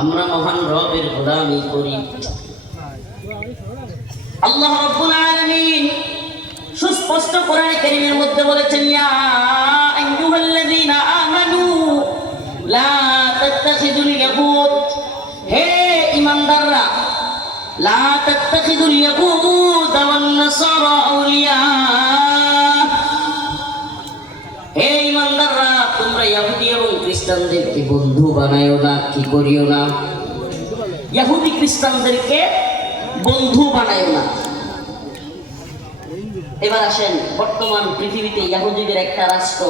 আমরা মহান রবের গোলামি করি। আল্লাহ রাব্বুল আলামিন সুস্পষ্ট কোরআনে কারীমের মধ্যে বলেছেন, ইয়া আইয়ুহাল্লাযীনা আমানু লা তাত্তাখিযুল ইয়াহুদ, হে ঈমানদাররা, লা তাত্তাখিযুল ইয়াহুদ ওয়ান নাসারা আউলিয়া, হে ঈমানদাররা, তোমরা ইহুদি এবং খ্রিস্টানদেরকে বন্ধু বানায়ো না। কি করিও না? ইহুদি খ্রিস্টানদেরকে বন্ধু বানায়ো না। এবার আসেন, বর্তমান পৃথিবীতে ইহুদিদের একটা রাষ্ট্র,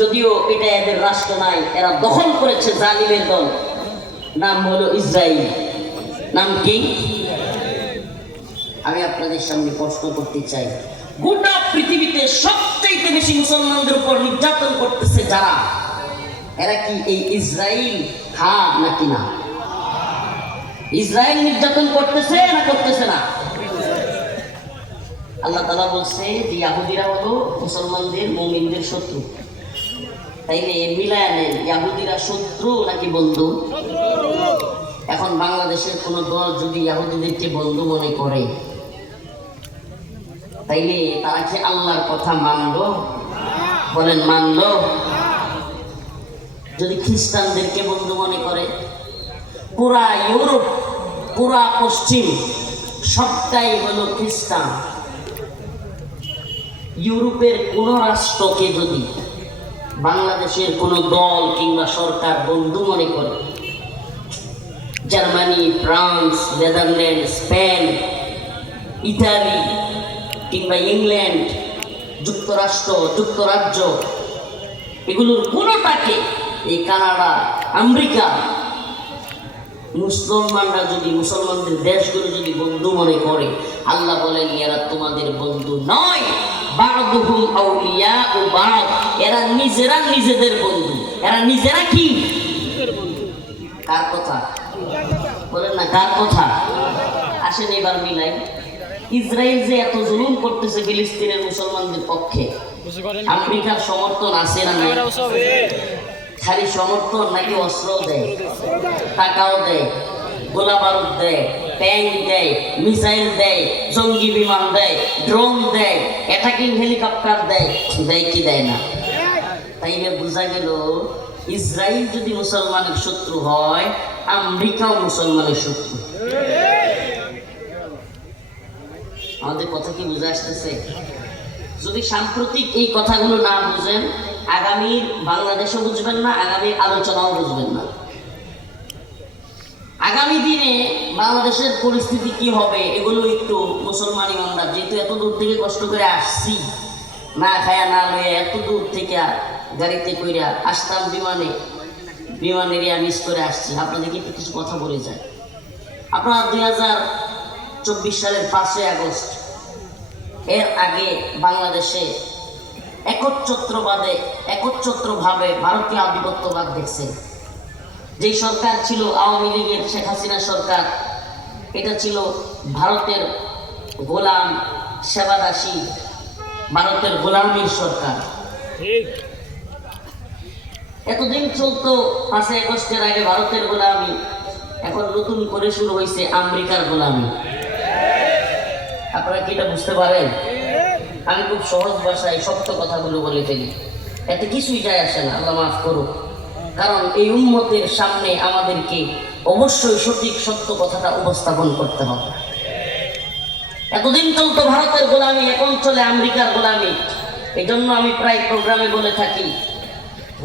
যদিও এটা এদের রাষ্ট্র নাই, এরা দখল করেছে জালিমের দল, নাম হলো ইসরায়েল। নাম কি? আমি আপনাদের সামনে প্রশ্ন করতে চাই, গোটা পৃথিবীতে সবচেয়ে বেশি মুসলমানদের উপর নির্যাতন করতেছে যারা, এরা কি এই ইসরায়েল? হ্যাঁ নাকি না? ইসরায়েল নির্যাতন করতেছে না করতেছে না? আল্লাহ তাআলা বলছে যে ইহুদিরা হলো মুসলমানদের, মুমিনদের শত্রু। তাইলে মিলায় নেন, ইহুদিরা শত্রু নাকি বন্ধু? এখন বাংলাদেশের কোন দল যদি ইহুদিদেরকে বন্ধু মনে করে, তাইলে তারা কি আল্লাহর কথা মানলো? বলেন মানলো? যদি খ্রিস্টানদেরকে বন্ধু মনে করে, পুরা ইউরোপ, পুরা পশ্চিম সবটাই হলো খ্রিস্টান। ইউরোপের কোন রাষ্ট্রকে যদি বাংলাদেশের কোন দল কিংবা সরকার বন্ধু মনে করে, Germany, France, Netherland, Spain, Italy কিংবা ইংল্যান্ড, যুক্তরাষ্ট্র, যুক্তরাজ্য, এগুলোর কোনোটাকে, এই কানাডা, আমেরিকা, মুসলমানরা যদি, মুসলমানদের দেশগুলো যদি বন্ধু মনে করে, আল্লাহ বলেন এরা তোমাদের বন্ধু নয়, বা'দুহুম আউলিয়াউ বা'দ, এরা নিজেরা নিজেদের বন্ধু। এরা নিজেরা কি? কার কথা বলেন না? কার কথা? আসেন এবার মিলাই। ইসরায়েল যে এত জুলুম করতেছে ফিলিস্তিনের মুসলমানদের পক্ষে, আমেরিকার সমর্থন আছে না? খালি সমর্থন নাকি অস্ত্র দেয়, টাকাও দেয়, গোলা বারুদ দেয়, ট্যাঙ্ক দেয়, মিসাইল দেয়, জঙ্গি বিমান দেয়, ড্রোন দেয়, অ্যাটাকিং হেলিকপ্টার দেয়, দেয় কি দেয় না? তাইলে বোঝা গেল ইসরায়েল যদি মুসলমানের শত্রু হয়, আমেরিকাও মুসলমানের শত্রু। আমাদের কথা কি বুঝে আসতেছে? যদি সাম্প্রতিক এই কথাগুলো না বুঝেন, আগামীর বাংলাদেশও বুঝবেন না, আগামীর আলোচনাও বুঝবেন না। আগামী দিনে বাংলাদেশের পরিস্থিতি কি হবে, এগুলো একটু মুসলমান ইমানদার, যেহেতু এত দূর থেকে কষ্ট করে আসছি, না খায়া না লয়ে এত দূর থেকে গাড়িতে কইরা আসতাম, বিমান এরিয়া মিস করে আসছি, আপনাদেরকে একটু কিছু কথা বলে যায়। আপনারা 2024 সালের 5ই আগস্ট এর আগে বাংলাদেশে একচ্ছত্রভাবে ভারতীয় আধিপত্যবাদ দেখছে। যে সরকার ছিল আওয়ামী লীগের, শেখ হাসিনা সরকার, এটা ছিল ভারতের গোলাম, সেবাদাসী, ভারতের গোলামীর সরকার। এতদিন চলতো 5ই আগস্টের আগে ভারতের গোলামি, এখন নতুন করে শুরু হয়েছে আমেরিকার গোলামি। আপনারা কি এটা বুঝতে পারেন? আমি খুব সহজ ভাষায় সত্য কথাগুলো বলে ফেলি, এতে কিছুই যায় আসে না, আল্লাহ মাফ করুক। কারণ এই উম্মতের সামনে আমাদেরকে অবশ্যই সঠিক সত্য কথাটা উপস্থাপন করতে হবে। এতদিন চলতো ভারতের গোলামি, এখন চলে আমেরিকার গোলামি। এই জন্য আমি প্রায় প্রোগ্রামে বলে থাকি,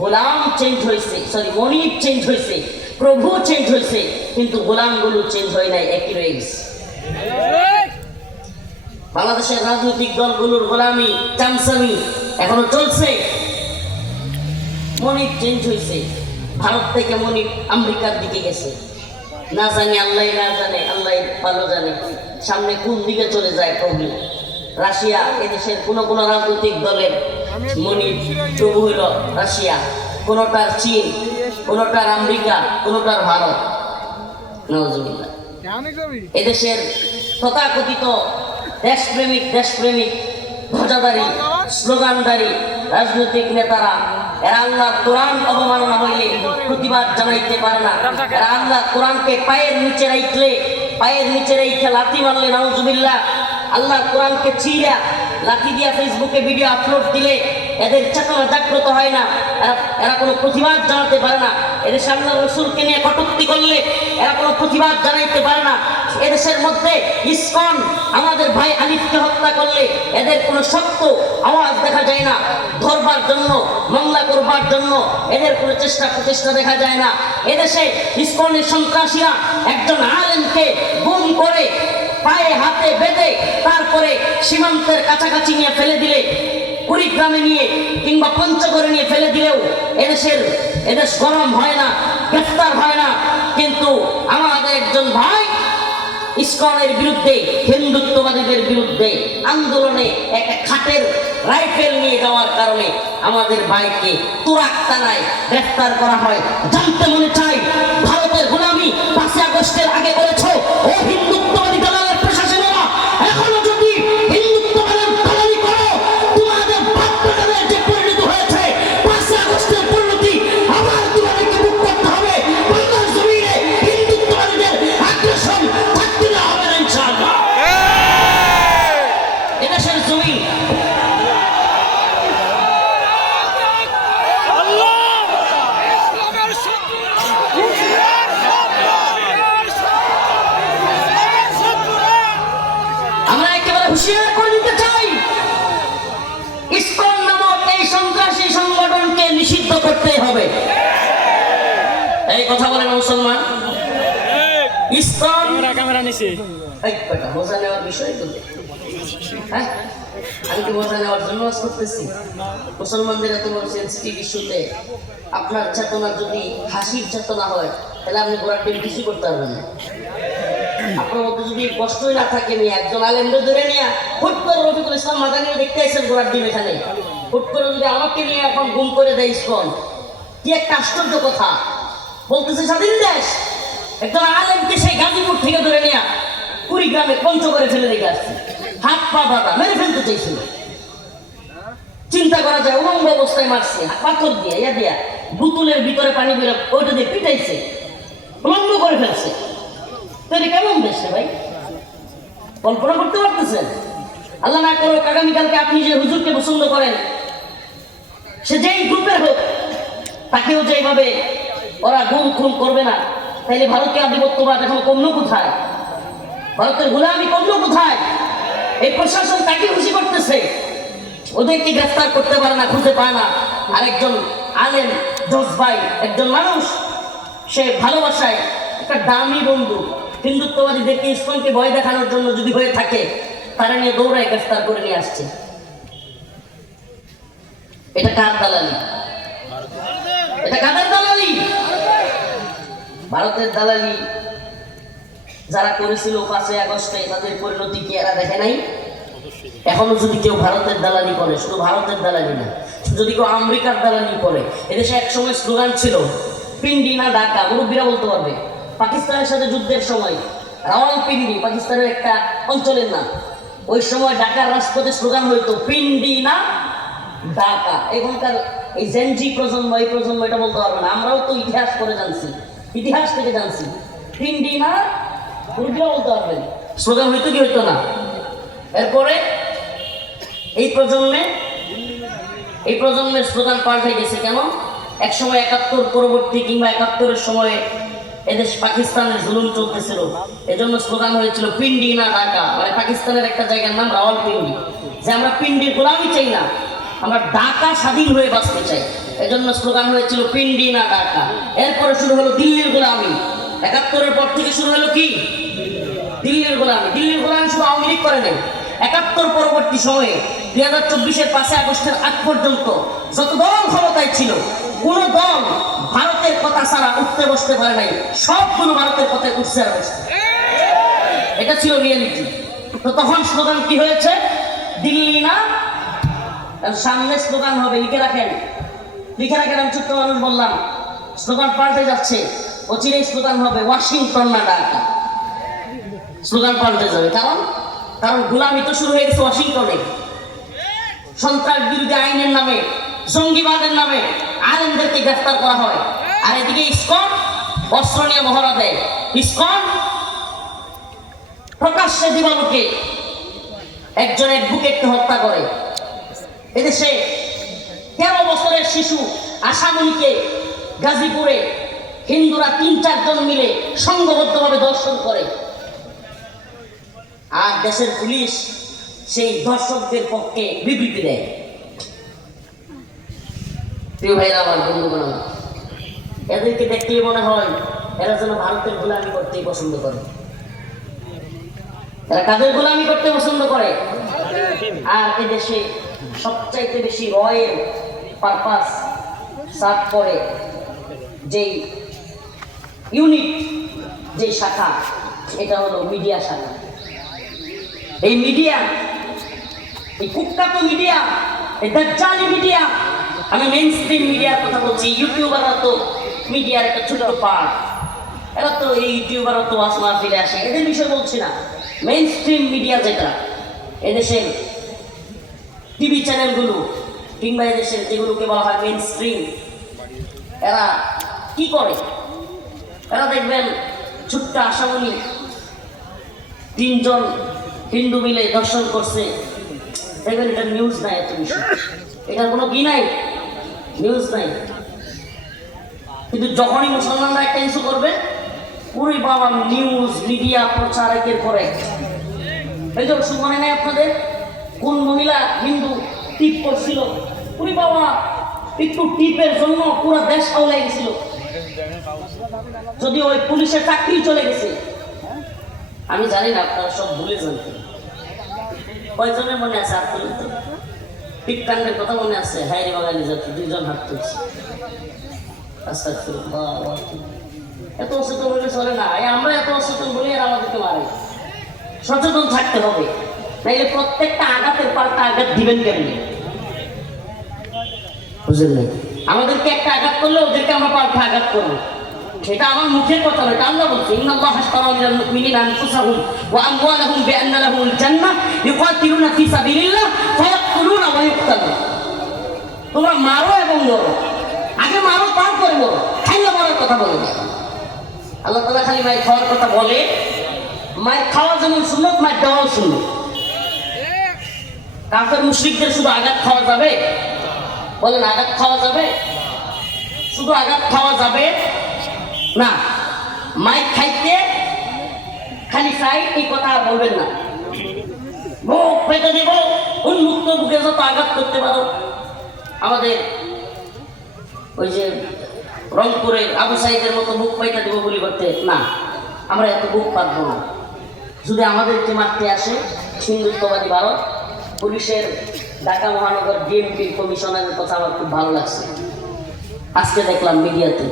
গোলাম চেঞ্জ হয়েছে, মনিব চেঞ্জ হয়েছে, প্রভু চেঞ্জ হয়েছে, কিন্তু গোলামগুলো চেঞ্জ হয় নাই, একই রয়ে গেছে। বাংলাদেশের রাজনৈতিক দলগুলোর গোলামি, চামচামি এখনো চলছে। মনিব চেঞ্জ হয়েছে, ভারত থেকে মনিব আমেরিকার দিকে গেছে, না জানি আল্লাহ, না জানে আল্লাহ ভালো জানে সামনে কোন দিকে চলে যায় প্রভু। রাশিয়া, এদেশের কোন কোন রাজনৈতিক দলের মনিব প্রভু হইল রাশিয়া, কোনটার চীন, কোনটার আমেরিকা, কোনটার ভারত। নাউজুবিল্লাহ। এদেশের তথাকথিত দেশপ্রেমিক ধ্বজাধারী, স্লোগানধারী রাজনৈতিক নেতারা এরা আল্লাহ কোরআন অবমাননা হইলে প্রতিবাদ জানাইতে পারে না। এরা আল্লাহ কোরআনকে পায়ের নিচে রাইখে লাথি মারলে নাউজুবিল্লাহ, আল্লাহ কোরআনকে ছিঁড়া লাথি দিয়া ফেসবুকে ভিডিও আপলোড দিলে এদের চেতনা জাগ্রত হয় না, এরা কোনো প্রতিবাদ জানাতে পারে না। এদেশে আল্লাহ রসুলকে নিয়ে কটূক্তি করলে এরা কোনো প্রতিবাদ জানাইতে পারে না। এদেশের মধ্যে ইসকন আমাদের ভাই আলিফকে হত্যা করলে এদের কোনো শক্ত আওয়াজ দেখা যায় না। ধরবার জন্য, মামলা করবার জন্য এদের কোনো প্রচেষ্টা দেখা যায় না। এদেশে ইসকনের সন্ত্রাসীরা একজন আলেমকে গুম করে পায়ে হাতে বেঁধে তারপরে সীমান্তের কাছাকাছি নিয়ে ফেলে দিলে, কুড়িগ্রামে নিয়ে কিংবা পঞ্চগড়ে নিয়ে ফেলে দিলেও এদেশ গরম হয় না, গ্রেফতার হয় না। কিন্তু আমাদের একজন ভাই ইসকনের বিরুদ্ধে, হিন্দুত্ববাদীদের বিরুদ্ধে আন্দোলনে একটা খাটের রাইফেল নিয়ে যাওয়ার কারণে আমাদের ভাইকে তুরাক্তানায় গ্রেফতার করা হয়। জানতে মনে চাই, ভারতের গোলামি 5 আগস্টের আগে করেছো ও হিন্দুত্ববাদী দলের প্রশাসনেরা, এখনো যদি হিন্দুত্ববাদের দালালি করো, তোমাদের বাপ-দাদাদের যে পরিণত হয়েছে 5 আগস্টের পরিণতি আবার তোমাদেরকে ভোগ করতে হবে। বাংলার জমিনে হিন্দুত্ববাদীদের আগ্রাসন থাকতে দেওয়া হবে না ইনশাআল্লাহ। এদেশের জমিন আমরা একেবারে হুঁশিয়ার করে দিতে চাই, ইসকন নামক এই সন্ত্রাসী সংগঠনকে নিষিদ্ধ করতে হবে। এই কথা বলে না মুসলমান? ইসকন ক্যামেরা নিছে মজা নেওয়ার বিষয় তো, হ্যাঁ আমি তো মজা নেওয়ার জন্য কাজ করতেছি। মুসলমানদের এত বড় সেন্সিটিভ ইস্যুতে আপনার চেতনা যদি হাসির চেতনা হয়, তাহলে আপনি ঘোড়ার ডিম কিছু করতে পারবেন না। আপনার মধ্যে যদি কষ্টই না থাকে, নিয়ে একজন আলেমকে ধরে নিয়ে হুট করে রফিকুল ইসলাম মাদানিও দেখতে আসেন ঘোড়ার ডিম এখানে, হুট করে যদি আমাকে নিয়ে এখন গুম করে দেয় ইসকন, কি একটা আশ্চর্য কথা বলতেছে। স্বাধীন দেশ একজন আলেমকে সেই গাজীপুর থেকে ধরে নিয়ে কুড়িগ্রামে পঞ্চগড়ে ফেলে রেখে আসছে, হাত পা বাঁধা, মেরে ফেলতে চাইছিল। চিন্তা করা যায়, উলঙ্গ অবস্থায় মারছে, পাথর দিয়ে ইয়া দিয়া, বোতলের ভিতরে পানি বেরো ওইটা দিয়ে পিটাইছে, উলঙ্গ করে ফেলছে। তো এটা কেমন দেশ ভাই, কল্পনা করতে পারতেছেন? আল্লাহ না করো আগামীকালকে আপনি যে হুজুরকে পছন্দ করেন, সে যেই গ্রুপের হোক, তাকেও যেভাবে ওরা গুম খুন করবে না, তাইলে ভারতীয় আধিপত্যবাদ এখন কমলো কোথায়? ভারতের গোলামি কমলো কোথায়? এই প্রশাসন তাকে খুশি করতেছে, ওদেরকে গ্রেফতার করতে পারে না, খুঁজে পায় না। আরেকজন আলেম জজবাই একজন মানুষ, সে ভালোবাসায় একটা দামি বন্ধু, হিন্দুত্ববাদীদেরকে ইসকনকে ভয় দেখানোর জন্য যদি হয়ে থাকে, তারা নিয়ে দৌড়ায় গ্রেফতার করে নিয়ে আসছে। এটা কার দালালি? এটা কাদের দালালি? ভারতের দালালি যারা করেছিল 5 আগস্টে, তাদের পরিণতি কি এরা দেখে নাই? এখনো যদি কেউ ভারতের দালালি করে, শুধু ভারতের দালালি না, যদি কেউ আমেরিকার দালালি করে, এদেশে একসময় স্লোগান ছিল পিন্ডি না ঢাকা, মুরব্বীরা বলতে পারবে। পাকিস্তানের সাথে যুদ্ধের সময় রাওয়ালপিন্ডি পাকিস্তানের একটা অঞ্চলের নাম, ওই সময় ঢাকার রাজপথে স্লোগান হইতো পিন্ডি না ঢাকা। এখনকার এই জেনজি প্রজন্ম, এই প্রজন্ম এটা বলতে পারবে না, আমরাও তো ইতিহাস করে জানছি, ইতিহাস থেকে জানছি। পিন্ডি না মুরব্বীরা বলতে পারবেন, স্লোগান হইতো কি হইতো না। এরপরে এই প্রজন্মের স্লোগান পাল্টে গেছে। কেন? একসময় 71 পরবর্তী কিংবা 71-এর সময়ে এদেশ পাকিস্তানের জুলুম চলতেছিল, এজন্য স্লোগান হয়েছিল পিন্ডি না ঢাকা, মানে পাকিস্তানের একটা জায়গার নাম রাওয়ালপিন্ডি, যে আমরা পিন্ডির গোলামি চাই না, আমরা ঢাকা স্বাধীন হয়ে বাঁচতে চাই, এজন্য স্লোগান হয়েছিল পিন্ডি না ঢাকা। এরপরে শুরু হলো দিল্লির গোলামি, 71-এর পর থেকে শুরু হলো কি? দিল্লির গোলামি। দিল্লির গোলামি শুধু আওয়ামী লীগ করে নেই, 71 পরবর্তী সময়ে 2024-এর 5 আগস্টের আগ পর্যন্ত যত দল ক্ষমতায় ছিল, কোন দল ভারতের কথা ছাড়া উঠতে বসতে পারে নাই, সবগুলো ভারতের কথায় উঠছে আর বসছে। এটা ছিল রিয়েলিটি। তো তখন স্লোগান কি হয়েছে? দিল্লি না, সামনে স্লোগান হবে, লিখে রাখেন। আমি ছোট্ট মানুষ বললাম, স্লোগান পাল্টে যাচ্ছে, অচিরেই স্লোগান হবে ওয়াশিংটন না ঢাকা। স্লোগান পাল্টে যাবে, কারণ গোলামি তো শুরু হয়ে গেছে ওয়াশিংটনে। সন্ত্রাস বিরোধী আইনের নামে, জঙ্গিবাদের নামে আলেমদেরকে গ্রেফতার করা হয়, আর এদিকে ইসকন অস্ত্র নিয়ে মহড়া দেয়। ইসকন প্রকাশ্যে দিবালোকে একজন অ্যাডভোকেটকে হত্যা করে। এদেশে 13 বছরের শিশু আশামণিকে গাজীপুরে হিন্দুরা 3-4 জন মিলে সংঘবদ্ধভাবে ধর্ষণ করে, আর দেশের পুলিশ সেই ধর্ষকদের পক্ষে বিবৃতি দেয়। প্রিয় ভাইরা আমার, বন্ধুগণ, এদেরকে দেখলেই মনে হয় এরা যেন ভারতের গোলামি করতেই পছন্দ করে। এরা কাদের গোলামি করতে পছন্দ করে? আর এদেশে সবচাইতে বেশি রয়ের পারপাস সার্ভ করে যেই ইউনিট, যে শাখা, এটা হলো মিডিয়া শাখা। এই মিডিয়া, এই কুখ্যাত মিডিয়া, এই দাজ্জালি মিডিয়া, আমি মেইন স্ট্রিম মিডিয়ার কথা বলছি। ইউটিউবাররা তো মিডিয়ার একটা ছোট পার্ট, এরা তো এই ইউটিউবাররা তো ওয়াজ মাহফিলে আসে, এদের বিষয় বলছি না। মেইন স্ট্রিম মিডিয়া যেটা, এদেশের টিভি চ্যানেলগুলো কিংবা এদেশের যেগুলোকে বলা হয় মেইন স্ট্রিম, এরা কি করে? এরা দেখবেন ছোট্ট আশামণি 3 জন হিন্দু মিলে দর্শন করছে, দেখবেন এটা নিউজ নাই, এত বিষয় এটার কোনো কি নাই, নিউজ নাই। কিন্তু যখনই মুসলমানরা একটা ইস্যু করবে, পুরো বাবা নিউজ মিডিয়া প্রচার একের পর এক। এই যে মনে নেই আপনাদের কোন মহিলা হিন্দু টিপ করছিল, পুরি বাবা একটু টিপের জন্য পুরো দেশ আউলে গেছিল, যদি ওই পুলিশের চাকরি চলে গেছে। আমি জানি না, আপনারা সব ভুলে যান। কয়জনের মনে আছে? আপনাদের তো টিপকাণ্ডের কথা মনে আছে? হায়রে বাঙালি জাতি, 2 জন হাত তুলছে। এত অসচেতন হলে চলে না। আমরা এত অসচেতন বলি আর আমাদেরকে মারে। সচেতন থাকতে হবে, নাইলে প্রত্যেকটা আঘাতের পাল্টা আঘাত দিবেন কেমনি? বুঝলেন? আমাদেরকে একটা আঘাত করলে ওদেরকে আমরা পাল্টা আঘাত করবো, সেটা আমার মুখের কথা নয়, এটা আল্লাহ বলছে। ইন্নাল্লাহা আশতারা মিনাল মুমিনিনা আনফুসাহুম ওয়া আমওয়ালাহুম বিআন্না লাহুমুল জান্নাহ ইউকাতিলুনা ফি সাবিলিল্লাহ ফায়াকতুলুনা ওয়া ইউকতালুন। তোমরা মারো এবং মরো, আগে মারো তারপরে মরো, খাইলে মরার কথা বলে না। আল্লাহ তাআলা খালি মায়ের খাওয়ার কথা বলে, মায়ের খাওয়া যেমন সুন্নত, মায়ের দেওয়াও সুন্নত। কাফের মুশরিকদের শুধু আঘাত খাওয়া যাবে? বলেন, আঘাত খাওয়া যাবে? শুধু আঘাত খাওয়া যাবে না, মাইক খাইতে খালি চাই এই কথা বলবেন না। মুখ পেতে দেব, উন্মুক্ত বুকে যত আঘাত করতে পারো। আমাদের ওই যে রংপুরের আবু সাইদের মতো বুক পাইতে দেবো বলি করতে না, আমরা এত বুক পাতবো না। যদি আমাদেরকে মারতে আসে হিন্দুত্ববাদী ভারত, পুলিশের ঢাকা মহানগর ডিএমপির কমিশনারের কথা আমার খুব ভালো লাগছে। আজকে দেখলাম মিডিয়াতে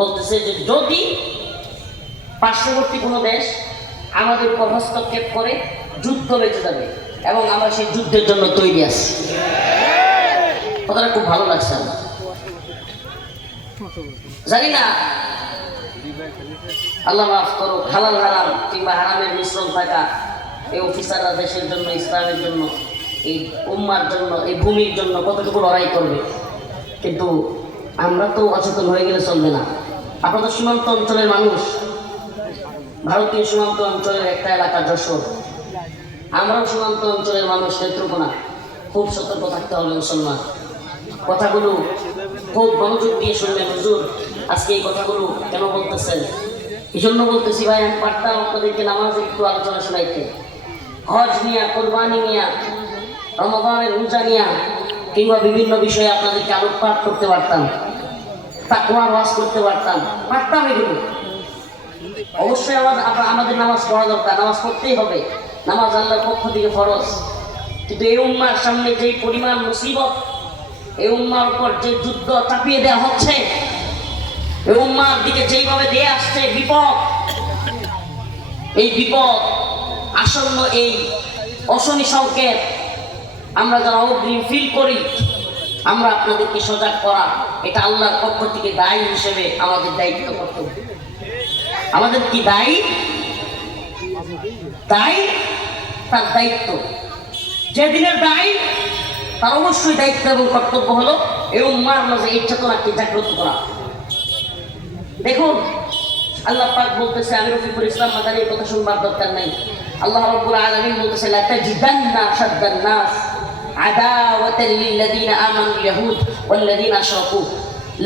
বলতেছে যে যদি পার্শ্ববর্তী কোনো দেশ আমাদের উপর হস্তক্ষেপ করে, যুদ্ধ বেঁচে যাবে এবং আমরা সেই যুদ্ধের জন্য তৈরি আছি। কথাটা খুব ভালো লাগছে আমার। জানি না, আল্লাহ মাফ করো, হালাল হারাম কিংবা হারামের মিশ্রণ থাকা এই অফিসাররা দেশের জন্য, ইসলামের জন্য, এই উম্মার জন্য, এই ভূমির জন্য কতটুকু লড়াই করবে। কিন্তু আমরা তো অচেতন হয়ে গেলে চলবে না। আপনাদের সীমান্ত অঞ্চলের মানুষ, ভারতীয় সীমান্ত অঞ্চলের একটা এলাকা যশোর, আমরাও সীমান্ত অঞ্চলের মানুষ নেত্রকোনা। খুব সতর্ক থাকতে হবে মুসলমান। কথাগুলো খুব মনোযোগ দিয়ে শুনবেন। হুজুর আজকে এই কথাগুলো কেন বলতেছেন? এই জন্য বলতেছি ভাই, আমি পারতাম আপনাদেরকে নামাজের একটু আলোচনা শোনাইতে, হজ নিয়া, কোরবানি নিয়া, রমাদানের রোজা নিয়া, কিংবা বিভিন্ন বিষয়ে আপনাদেরকে আলোকপাত করতে পারতাম, তাকওয়ার ওয়াজ করতে পারতাম, এগুলো। অবশ্যই আমাদের নামাজ পড়া দরকার, নামাজ পড়তেই হবে, নামাজ আল্লাহর পক্ষ থেকে ফরজ। কিন্তু এই উম্মার সামনে যেই পরিমাণ মুসিবত, এই উম্মার উপর যে যুদ্ধ চাপিয়ে দেওয়া হচ্ছে, এই উম্মার দিকে যেইভাবে দিয়ে আসছে বিপদ, এই বিপদ আসন্ন, এই অশনি সংকেত আমরা যারা অগ্রিম ফিল করি, আমরা আপনাদেরকে সজাগ করা, এটা আল্লাহর পক্ষ থেকে দায়ী হিসেবে আমাদের দায়িত্ব কর্তব্য। আমাদের কি দায়ী? দায়ী, তার দায়িত্ব। যে দিনের দায়ী তার অবশ্যই দায়িত্ব এবং কর্তব্য হলো এই উম্মার মাঝে এই চেতনাকে জাগ্রত করা। দেখুন আল্লাহ পাক বলতেছে, আমি রফিকুল ইসলাম মাদানী কথা শুনবার দরকার নাই। আল্লাহ রাব্বুল আলামিন বলতেছে, লা তাজিদান্না আশাদ্দান নাস আদাওয়াতাল লিল্লাযিনা আমানুল ইয়াহুদ ওয়াল্লাযিনা আশরাকু।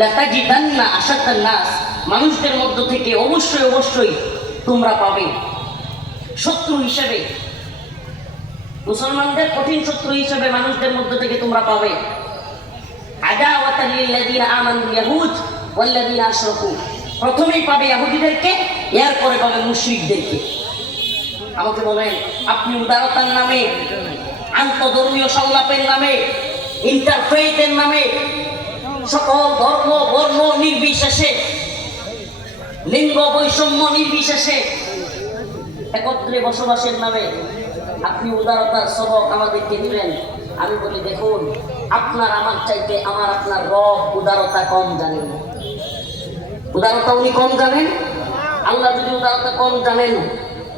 লা তাজিদান্না আশাদ্দান নাস, মানুষদের মধ্য থেকে অবশ্যই অবশ্যই তোমরা পাবে শত্রু হিসেবে, মুসলমানদের কঠিন শত্রু হিসেবে মানুষদের মধ্য থেকে তোমরা পাবে আদাওয়াতাল লিল্লাযিনা আমানুল ইয়াহুদ ওয়াল্লাযিনা আশরাকু। প্রথমেই পাবে ইহুদিদেরকে, এরপরে পাবে মুশরিকদেরকে। আমাকে বলেন, আপনি উদারতার নামে, আন্তধর্মীয় সংলাপের নামে, ইন্টারফেথের নামে, সকল ধর্ম বর্ণ নির্বিশেষে, লিঙ্গ বৈষম্য নির্বিশেষে একত্রে বসবাসের নামে আপনি উদারতার সবক আমাদেরকে দিলেন। আমি বলি, দেখুন আপনার আমার চাইতে আমার আপনার রব উদারতা কম জানেন। উদারতা উনি কম জানেন। আল্লাহ যদি উদারতা কম জানেন,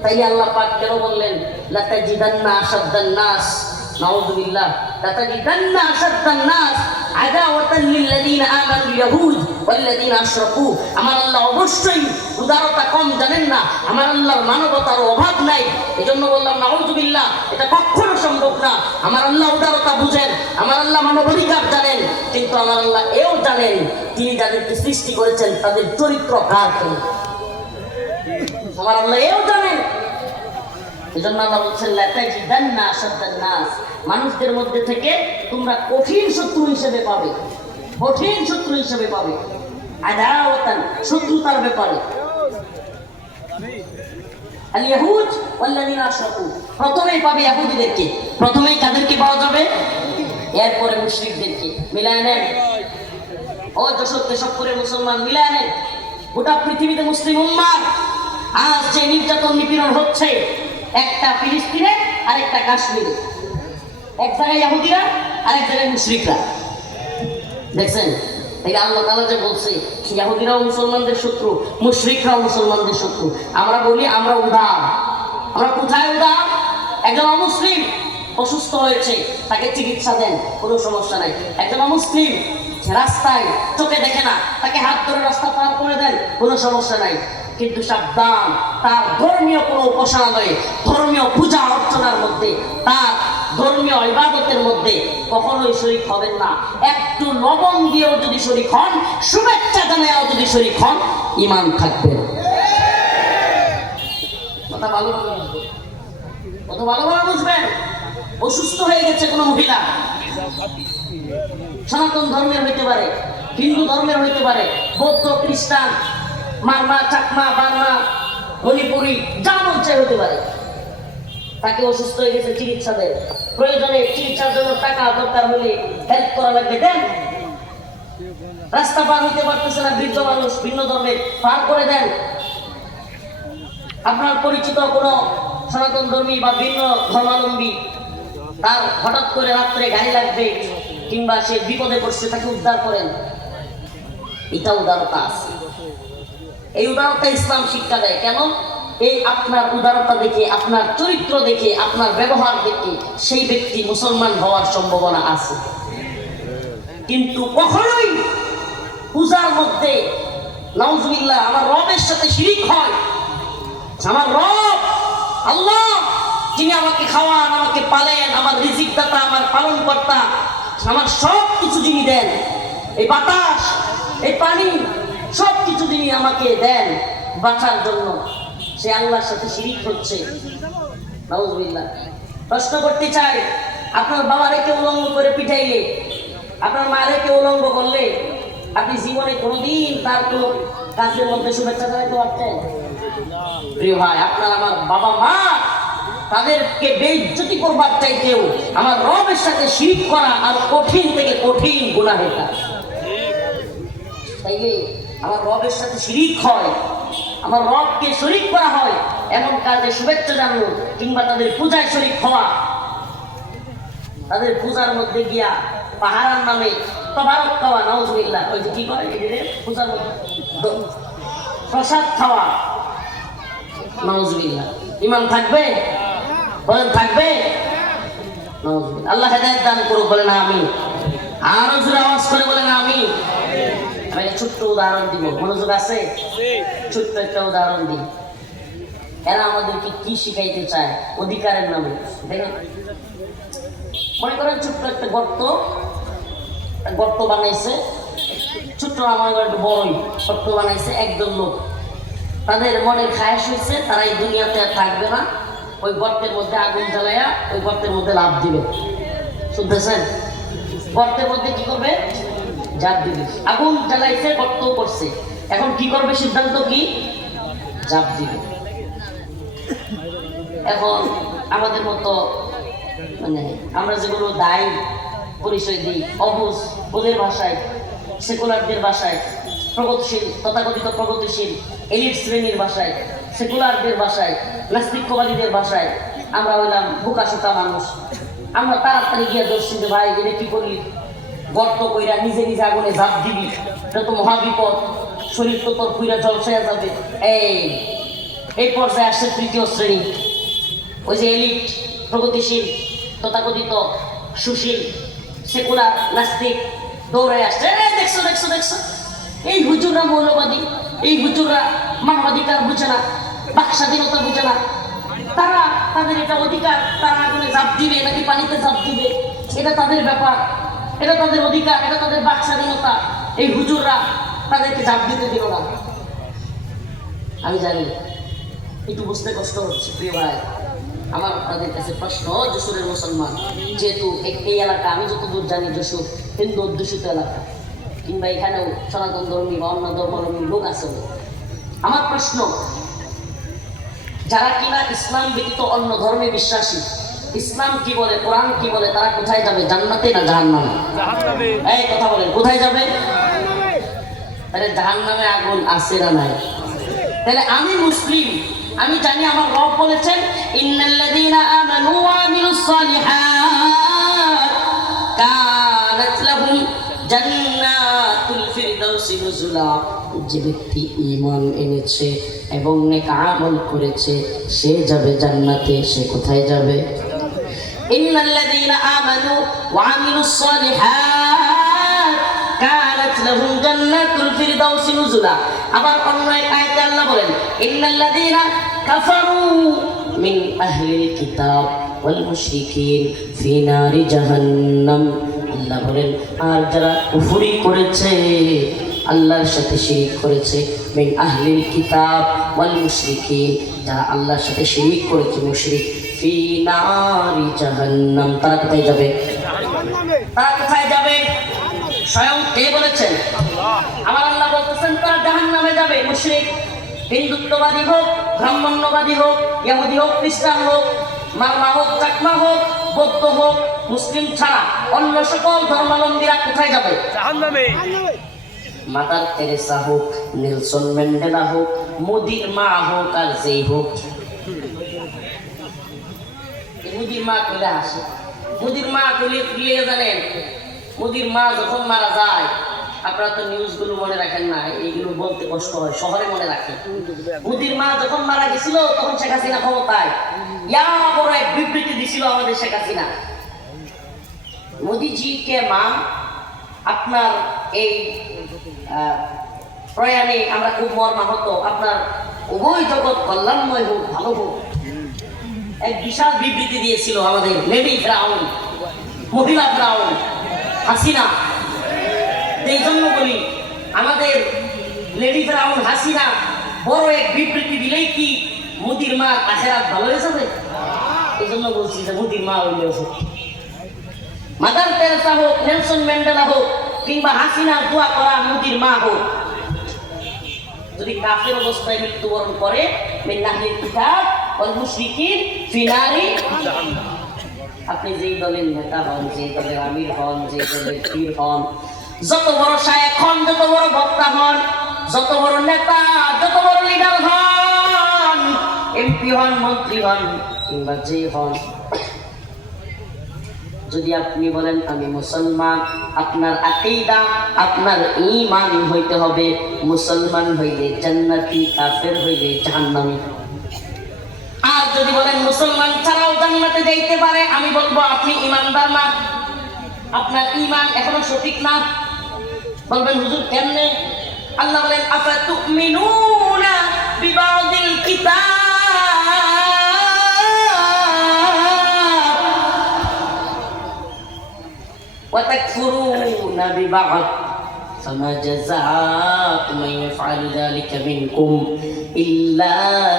তাই আল্লাহ পাক কেন বললেন লা তাজিদান্না আশাদ্দান নাস, নাউযুবিল্লাহ, লা তাজিদান্না আশাদ্দান নাস আদাওয়াতান লিল্লাযিনা আমানুল ইয়াহুদ ওয়াল্লাযিনা আশরাকু। আমার আল্লাহ অবশ্যই উদারতা কম জানেন না, আমার আল্লাহর মানবতার অভাব নাই। এজন্য বললাম নাউযুবিল্লাহ, এটা কখনো সম্ভব না। আমার আল্লাহ উদারতা বুঝেন, আমার আল্লাহ মানবাধিকার জানেন, কিন্তু আমার আল্লাহ এও জানেন তিনি যাদেরকে সৃষ্টি করেছেন তাদের চরিত্র কার কেমন। আমার আল্লাহ এও জানেন। এজন্য আল্লাহ বলছেন লা তাজিদান্না আশাদ্দান নাস, মানুষদের মধ্যে থেকে তোমরা কঠিন শত্রু হিসেবে পাবে, কঠিন শত্রু হিসেবে পাবে আদাওয়াতান, শত্রুতার ব্যাপারে। আল ইয়াহুদ ওয়াল্লাযিনা আশরাকু, প্রথমেই পাবে ইহুদিদেরকে, প্রথমেই কাদেরকে পাওয়া যাবে, এরপরে মুশরিকদেরকে। মিলায় নেন ও যশোর কেশবপুরে মুসলমান, মিলায় নেন গোটা পৃথিবীতে মুসলিম উম্মাহ আজ যে নির্যাতন নিপীড়ন হচ্ছে, একটা ফিলিস্তিনে আর একটা কাশ্মীরে, এক জায়গায় ইহুদিরা আর এক জায়গায় মুশরিকরা। দেখছেন, এই আল্লাহ তাআলা যে বলছে ইহুদিরাও মুসলমানদের শত্রু, মুশরিকরাও মুসলমানদের শত্রু। আমরা বলি আমরা উদার। আমরা কোথায় উদার? একজন অমুসলিম অসুস্থ হয়েছে, তাকে চিকিৎসা দেন, কোনো সমস্যা নাই। একজন অমুসলিম রাস্তায় চোখে দেখে না, তাকে হাত ধরে রাস্তা পার করে দেন, কোনো সমস্যা নাই। কিন্তু সাবধান, তার ধর্মীয় কোনো উপাসনালয়ে, ধর্মীয় পূজা অর্চনার মধ্যে, তার ধর্মীয় ইবাদতের মধ্যে কখনোই শরীক হবেন না। একটু লবণ দিয়েও যদি শরীক হন, শুভেচ্ছা জানায়ও যদি শরীক হন, ঈমান থাকবে। কথা ভালো কত ভালোভাবে বুঝবেন। অসুস্থ হয়ে গেছে কোনো মহিলা, সনাতন ধর্মের হইতে পারে, হিন্দু ধর্মের হইতে পারে, বৌদ্ধ, খ্রিস্টান, মারমা, চাকমা, বার্মা, মণিপুরি, যা মঞ্চে হতে পারে। তাকে অসুস্থ হয়ে গেছে, চিকিৎসা দেন, প্রয়োজনে চিকিৎসার জন্য টাকা দরকার হলে হেল্প করা লাগবে, দেন। রাস্তা পার হইতে পারতেছে না বৃদ্ধ মানুষ, ভিন্ন ধর্মের, পার করে দেন। আপনার পরিচিত কোনো সনাতন ধর্মী বা ভিন্ন ধর্মাবলম্বী, তার হঠাৎ করে রাত্রে গাড়ি লাগবে কিংবা সে বিপদে পড়ছে, তাকে উদ্ধার করেন। এটা উদারতা আছে। এই উদারতা ইসলাম শিক্ষা দেয়। কেন? এই আপনার উদারতা দেখে, আপনার চরিত্র দেখে, আপনার ব্যবহার দেখে সেই ব্যক্তি মুসলমান হওয়ার সম্ভাবনা আছে। কিন্তু কখনোই পূজার মধ্যে নাউজুবিল্লাহ আমার রবের সাথে শিরিক হয়। আমার রব আল্লাহ, যিনি আমাকে খাওয়ান, আমাকে পালেন, আমার রিজিক দাতা, আমার পালন কর্তা, আমার সব কিছু যিনি দেন, এই বাতাস, এই পানি, সব কিছু যিনি আমাকে দেন বাঁচার জন্য, সে আল্লাহর সাথে শিরিক হচ্ছে। নাউজুবিল্লাহ। প্রশ্ন করতে চাই, আপনার বাবারে কেউ উলঙ্গ করে পিটাইলে, আপনার মায়ের কেউ উলঙ্গ করলে, আপনি জীবনে কোনোদিন তার কোনো কাজের মধ্যে শুভেচ্ছা জানাইতে পারতেন? প্রিয় ভাই, আপনার আমার বাবা মা, তাদেরকে বেইজ্জতি করবার চাইতেও আমার রবের সাথে শিরিক করা আর কঠিন থেকে কঠিন গুনাহ এটা। তাইলে আমার রবের সাথে শিরিক হয়, আমার রবকে শরীক করা হয়, এমন কাজে শুভেচ্ছা জানানো কিংবা তাদের পূজায় শরীক হওয়া, তাদের পূজার মধ্যে গিয়া পাহারার নামে তবারক খাওয়া, নাউজুবিল্লাহ, ওই যে কি করে পূজার মধ্যে প্রসাদ খাওয়া, নাউজুবিল্লাহ, ঈমান থাকবে? বলেন থাকবে? নাউজুবিল্লাহ। আল্লাহ হেদায়েত দান করুক, বলেন আমিন। আরো জোরে আওয়াজ করে বলেন আমি। আমি একটা ছোট্ট উদাহরণ দিব, মনোযোগ আছে? ছোট্ট একটা উদাহরণ দিই। এরা আমাদেরকে কি শিখাইতে চায় অধিকারের নামে? দেখেন, মনে করেন ছোট্ট একটা গর্ত বানাইছে, ছোট্ট আমার একটু বড়ই গর্ত বানাইছে একজন লোক। তাদের মনের খায়েশ হয়েছে তারা এই দুনিয়াতে আর থাকবে না, ওই গর্তের মধ্যে আগুন জ্বালাইয়া ওই গর্তের মধ্যে লাফ দিবে। শুনতেছেন? গর্তের মধ্যে কি করবে? ঝাঁপ দিবে। আগুন জ্বালাইছে, গর্ত করছে, এখন কি করবে? সিদ্ধান্ত কি? ঝাঁপ দিবে। এখন আমাদের মতো মানে আমরা যেগুলো দায়ী পরিচয় দিই, অবুঝ, ওদের ভাষায়, সেকুলারদের ভাষায়, প্রগতিশীল, তথাকথিত প্রগতিশীল এলিট শ্রেণীর ভাষায়, সেকুলারদের ভাষায়, নাস্তিকবাদীদের ভাষায় আমরা হইলাম বোকাশোকা মানুষ। আমরা তাড়াতাড়ি গিয়ে দর্শি যে ভাই এটা কি করলি, গর্ত কইরা নিজে নিজে আগুনে ঝাঁপ দিবি, এটা তো মহাবিপদ, শরীর তো তোর পুইরা জলসায়া যাবে। এই পর্যায়ে আসছে তৃতীয় শ্রেণী, ওই যে এলিট, প্রগতিশীল, তথাকথিত সুশীল, সেকুলার, নাস্তিক দৌড়ে আসছে। দেখছো দেখছো দেখছো, এই হুজুররা মৌলবাদী, এই হুজুররা মানবাধিকার বুঝে না, বাক স্বাধীনতা বুঝে না, তারা তাদের এটা অধিকার, তারা আগুনে ঝাঁপ দিবে নাকি পানিতে ঝাঁপ দিবে এটা তাদের ব্যাপার, এটা তাদের অধিকার, এটা তাদের বাক স্বাধীনতা। এই হুজুররা তাদেরকে ঝাঁপ দিতে দিল না। আমি জানি একটু বুঝতে কষ্ট হচ্ছে প্রিয় ভাই। আমার আপনাদের কাছে প্রশ্ন, যশোরের মুসলমান যেহেতু এই এলাকা, আমি যতদূর জানি যশোর হিন্দু অধ্যুষিত এলাকা, কিংবা এখানেও সনাতন ধর্মী বা অন্য ধর্মাবলম্বী লোক আছে। আমার প্রশ্ন, যারা কিনা ইসলাম ব্যতীত অন্য ধর্মে বিশ্বাসী, ইসলাম কি বলে, কোরআন কি বলে, তারা কোথায় যাবে? জান্নাতে না জাহান্নামে? এই কথা বলেন, কোথায় যাবে? তাহলে জাহান্নামে আগুন আছে না নাই? তাহলে আমি মুসলিম, আমি জানি আমার রব বলেছেন ইন্নাল্লাযীনা আমানু ওয়া আমিলুস সালিহাত কানাত লাহুম জান্নাতুল ফিরদাউসি নুজুলা। যে ব্যক্তি ঈমান এনেছে এবং নেক আমল করেছে সে যাবে জান্নাতে। সে কোথায় যাবে? ইন্নাল্লাযীনা আমানু ওয়া আমিলুস সালিহাত কানাত লাহুম জান্নাতুল ফিরদাউসি নুজুলা। আবার অন্য এক আয়াতে আল্লাহ বলেন ইন্নাল্লাযীনা কাফারু মিন আহলিল কিতাব ওয়াল মুশরিকিন ফি নারি জাহান্নাম। আল্লাহ বলেন আর যারা কুফরি করেছে, আল্লাহর সাথে শিরিক করেছে, মিন আহলিল কিতাব ওয়াল মুশরিকিন, যারা আল্লাহর সাথে শিরিক করেছে, মুশরিক, ফি নারি জাহান্নাম, তারা কোথায় যাবে? তারা কোথায় যাবে? স্বয়ং কে বলেছেন? আমার আল্লাহ বলতেছেন তারা জাহান্নামে যাবে। মুশরিক, হিন্দুত্ববাদী হোক, ব্রাহ্মণ্যবাদী হোক, ইহুদি হোক, খ্রিস্টান হোক, মারমা হোক, চাকমা হোক, বৌদ্ধ হোক, মুসলিম ছাড়া অন্য সকল ধর্মাবলম্বীরা কোথায় যাবে? জাহান্নামে। মাদার তেরেসা হোক, নেলসন ম্যান্ডেলা হোক, মোদির মা হোক, আর যেই হোক, মোদির মা কইলে আসে, মোদির মা কইলে দিয়ে জানেন, মোদির মা যখন মারা যায়, আপনারা তো নিউজগুলো মনে রাখেন না, এইগুলো বলতে কষ্ট হয়, শহরে মনে রাখেন। মোদির মা যখন মারা গেছিল তখন শেখ হাসিনা ক্ষমতায় ইয়া বড় এক বিবৃতি দিছিল আমাদের শেখ হাসিনা। মোদিজি কে মা, আপনার এই প্রয়াণে আমরা খুব মর্মাহত, আপনার উভয় জগৎ কল্যাণময় হোক, ভালো হোক। এক বিশাল বিবৃতি দিয়েছিল আমাদের লেডি ফ্রাউন, মহিলা ফ্রাউন হাসিনা। এই জন্য বলি আমাদের লেডি ফ্রাউন হাসিনা বড় এক বিবৃতি দিলেই কি মোদির মা আখেরাত ভালো হয়ে যাবে? এই জন্য বলছি যে মোদির মা হইলে মাদার তেরেসা হোক, নেলসন ম্যান্ডেলা হোক, কিংবা হাসিনা দোয়া করা মোদির মা হোক, যদি কাফের অবস্থায় মৃত্যুবরণ করে, মিন আহলিল কিতাব ওয়াল মুশরিকিন ফি নারি জাহান্নাম। আপনি যেই দলের নেতা হন, যেই দলের আমির হন, যেই দলের পীর হন, যত বড় শায়েখ হন, যত বড় বক্তা হন, যত বড় নেতা, যত বড় লিডার হন, এমপি হন, মন্ত্রী হন, কিংবা যে হন, যদি আপনি বলেন আমি মুসলমান, আপনার আকীদা, আপনার ঈমান হইতে হবে মুসলমান হইলে জান্নাতি, কাফের হইলে জাহান্নামী। আর যদি বলেন মুসলমান ছাড়াও জান্নাতে যাইতে পারে, আমি বলবো আপনি ঈমানদার না। আপনার ঈমান এখনো সঠিক না। বলবেন হুজুর কেমনে? আল্লাহ বলেন আফাতুমিনুনা বিবাদিল কিতাব ওয়া তাকফুরুনা বিবাদ فما جزاء من يفعل ذلك منكم إلا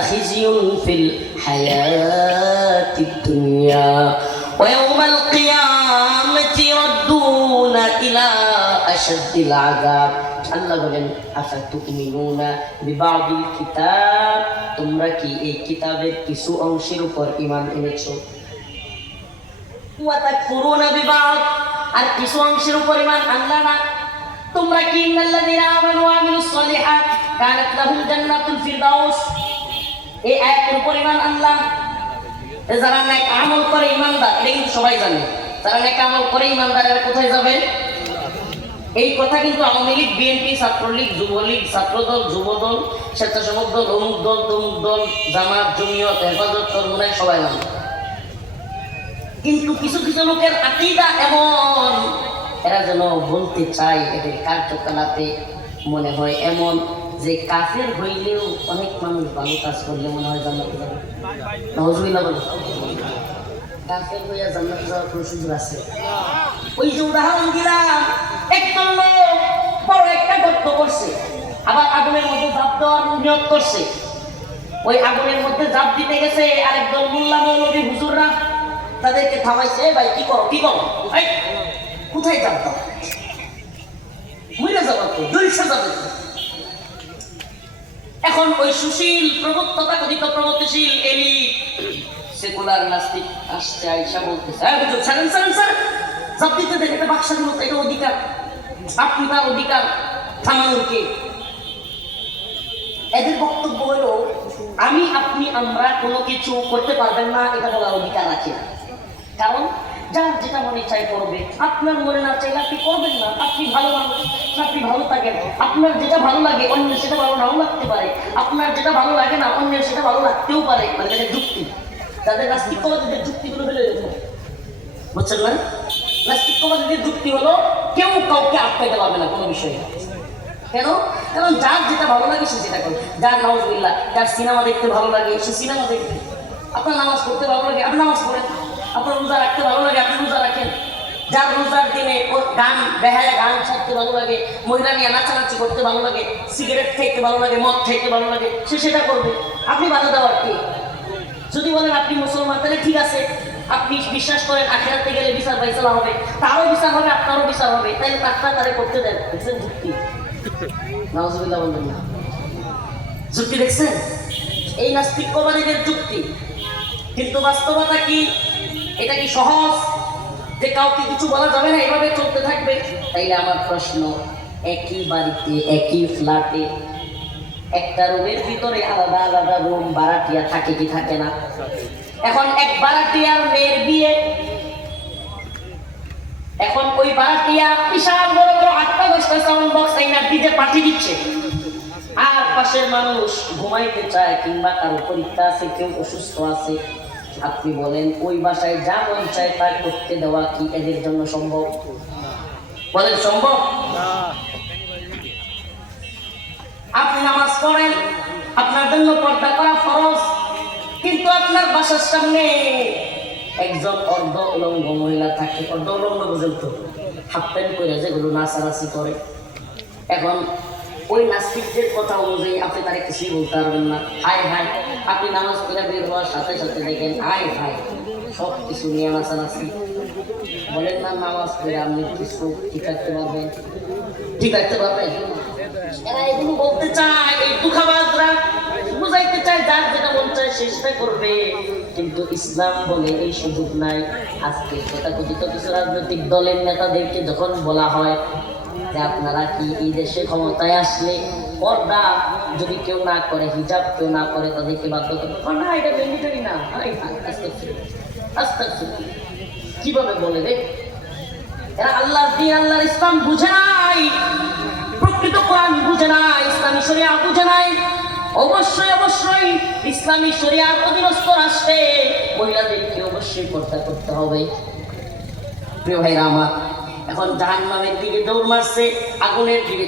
خزي في الحياة الدنيا ويوم القيامة يردون إلى أشد العذاب আল্লাহ বলেন আফাতুমিনুনা বিবাদিল কিতাব, তোমরা কি এই কিতাবের কিছু অংশের উপর ঈমান এনেছো? ওয়া তাকফুরুনা বিবাদ, আর কিছু অংশের উপর ঈমান আনলা না। তোমরা কি ইন্নাল্লাযীনা আমানু ওয়া আমিলুস সলিহাত কানাত লাহুম জান্নাতুল ফিরদাউস, এই আয়াতের উপর ঈমান আনলা। যারা নেক আমল করে ঈমানদার, এটা কিন্তু সবাই জানে, যারা নেক আমল করে ঈমানদারেরা কোথায় যাবে? এই কথা কিন্তু আওয়ামী লীগ, বিএনপি, ছাত্রলীগ, যুবলীগ, ছাত্রদল, যুবদল, স্বেচ্ছাসেবক দল, অমুক দল, তমুক দল, জামাত, জমিয়ত, হেফাজত, চরমুনাই সবাই মানে। কিন্তু কিছু কিছু লোকের আকীদা এমন, এরা যেন বলতে চায়, এদের কার্যকলাপে মনে হয় এমন যে কাফের হইলেও অনেক মানুষ ভালো কাজ করলে মনে হয় জান্নাতে যাবে। নাউজুবিল্লাহ বলে কাফের হইয়া জান্নাতে যাওয়ার কোনো সুযোগ আছে? ওই যে উদাহরণ দিলাম, একদল লোক বড় একটা গর্ত করছে, আবার আগুনের মধ্যে ঝাঁপ দেওয়ার নিয়ত করছে। ওই আগুনের মধ্যে ঝাঁপ দিতে গেছে আরেকদল মোল্লা মৌলবী হুজুররা তাদেরকে থামাইছে, ভাই কি করো কি করো, কোথায় ঝাঁপ দাও, মরে যাবো তো, দুইশো যাবে। এখন ওই সুশীল প্রবক্তা কথিত প্রগতিশীল এলিট সেকুলার নাস্তিক আসছে, আইসা বলতেছে ছাড়েন ছাড়েন স্যার, ঝাঁপ দিতে দেন, এটা বাক্সার মতো, এটা অধিকার, আপনি তার অধিকার, থামানোর কে? এদের বক্তব্য হলো আমি, আপনি, আমরা কোনো কিছু করতে পারবেন না, এটা বলার অধিকার রাখি না। কারণ যার যেটা মনে চাই করবে, আপনার মনে না চাইলে আপনি করবেন না। আপনি ভালো মানুষ, আপনি ভালো থাকেন, আপনার যেটা ভালো লাগে অন্যের সেটা ভালো নাও লাগতে পারে, আপনার যেটা ভালো লাগে না অন্যের সেটা ভালো লাগতেও পারে। মানে এটা যুক্তি, তাদের নাস্তিকবাদীদের যুক্তিগুলো হলো এরকম, বুঝছেন না? নাস্তিকবাদীদের যুক্তি হলো কেউ কাউকে আটকাইতে পারবে না কোনো বিষয়ে। কেন? কারণ যার যেটা ভালো লাগে সে সেটা করে। যার নাউজুবিল্লাহ, যার সিনেমা দেখতে ভালো লাগে সে সিনেমা দেখবে, আপনার নামাজ পড়তে ভালো লাগে আপনি নামাজ পড়েন, আপনার রোজা রাখতে ভালো লাগে আপনি রোজা রাখেন, যার রোজার দিনে ওর গান বেহায়া গান ছাড়তে ভালো লাগে, মহিলা নিয়ে নাচানাচি করতে ভালো লাগে, সিগারেট খাইতে ভালো লাগে, মদ খাইতে ভালো লাগে, সে সেটা করবে। আপনি বাধা দেওয়ার কি? যদি বলেন আপনি মুসলমান তাহলে ঠিক আছে, আপনি বিশ্বাস করেন আখিরাতে গেলে বিচার ফাইসালা হবে, তারও বিচার হবে আপনারও বিচার হবে, তাহলে তারটা তারে করতে দেন। দেখছেন যুক্তি? নাউজুবিল্লাহ বলবেন না, যুক্তি দেখছেন? এই নাস্তিকবাদীদের যুক্তি। কিন্তু বাস্তবতা কি? এটা কি সহজ যে কাউকে কিছু বলা যাবে না, এভাবে চলতে থাকবে? তাইলে আমার প্রশ্ন, একই বাড়িতে একই ফ্ল্যাটে একটা রুমের ভিতরে আলাদা আলাদা রুম ভাড়াটিয়া থাকে কি থাকে না? এখন এক ভাড়াটিয়ার মেয়ের বিয়ে, এখন ওই ভাড়াটিয়া বিশাল বড় বড় 8টা-10টা সাউন্ড বক্স আইনা ডিজে পার্টি দিচ্ছে, আর পাশের মানুষ ঘুমাইতে চায় কিংবা কারো পরীক্ষা আছে, কেউ অসুস্থ আছে। আপনি বলেন ওই বাসায় যা মন চায় তা করতে দেওয়া কি এদের জন্য সম্ভব? বলেন সম্ভব? আপনি নামাজ পড়েন, আপনার জন্য পর্দা করা ফরজ, কিন্তু আপনার বাসার সামনে একজন অর্ধ উলঙ্গ মহিলা থাকে। অর্ধ উলঙ্গ পর্যন্ত হাফ প্যান্ট করে যেগুলো নাচানাচি করে। এখন ওই নাস্তিকদের কথা অনুযায়ী আপনি তারা কিছুই বলতে পারবেন না। হায় হায়, আপনি নামাজ পড়ে বের হওয়ার সাথে সাথে দেখেন হায় হায় সব কিছু নিয়ে নাচানাচি। বলেন না নামাজ পড়ে আপনি কিছু ঠিক রাখতে পারবেন? ঠিক রাখতে পারবেন? এরা এগুলো বলতে চায়, এই দুঃখাবাজরা বুঝাইতে চায় যার যেটা মন চায় সে সেটা করবে, কিন্তু ইসলাম বলে এই সুযোগ নাই। আজকে তথাকথিত কিছু রাজনৈতিক দলের নেতাদেরকে যখন বলা হয় যে আপনারা কি এই দেশে ক্ষমতায় আসলে পর্দা যদি কেউ না করে, হিজাব কেউ না করে তাদেরকে বাধ্য করবে, না এটা ম্যান্ডেটরি না, কিভাবে বলে রে? এরা আল্লাহর দ্বীন, আল্লাহর ইসলাম বুঝে নাই, প্রকৃত কোরআন বুঝে নাই, ইসলামী শরিয়া বুঝে নাই। অবশ্যই অবশ্যই ইসলামী শরিয়ার অধীনস্থ রাষ্ট্রে মহিলাদেরকে অবশ্যই পর্দা করতে হবে। প্রিয় ভাইরা আমার, এখন জাহান্নামের দিকে দৌড় মারছে, আগুনের দিকে